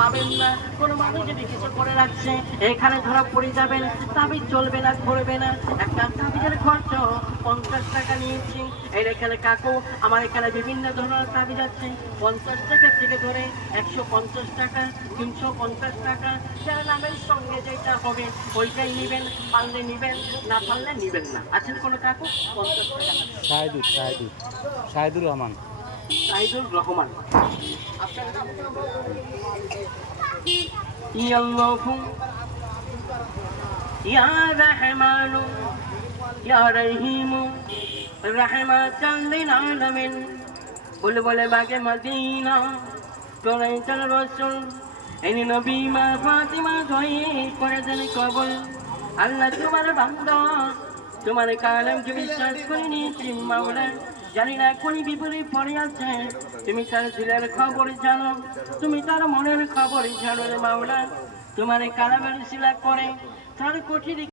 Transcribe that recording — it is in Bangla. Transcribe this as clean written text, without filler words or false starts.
পাবেন না। কোনো মানুষ যদি কিছু করে রাখছে এখানে ধরা পড়ে যাবেন, তাবিজ চলবে না, ঘুরবে না। একটা তাবিজের খরচ 50 টাকা নিয়েছি। এই এখানে কাকু আমার এখানে বিভিন্ন ধরনের তাবিজ আছে, 50 টাকা থেকে ধরে 150 টাকা, 350 টাকা, যার নামের সঙ্গে যেটা হবে ওইটাই নিবেন। পারলে নিবেন, না পারলে নিবেন না। আছেন কোনো কাকু? 50 টাকা। শাহিদুর রহমান। সাইদুল রহমান। আপনার নাম? ইয়াল্লাহু ইয়া রাহমানু ইয়া রহিমু রাহমাতাল লিল আলামিন। বুলবুল বাগে মদিনা তোরাইতাল রাসূল, এই নবী মা ফাতিমা দই করে দেন কবুল। আল্লাহ তোমার বান্দা, তোমার কালামকে বিশ্বাস করে নিয়েছি মাওলা। জানি না কোন বিপরীত পড়ে আছে, তুমি তার দিলের খবর জানো, তুমি তার মনের খবর জানো রে মাওলা। তোমার কালামের শিলা করে তার কঠিন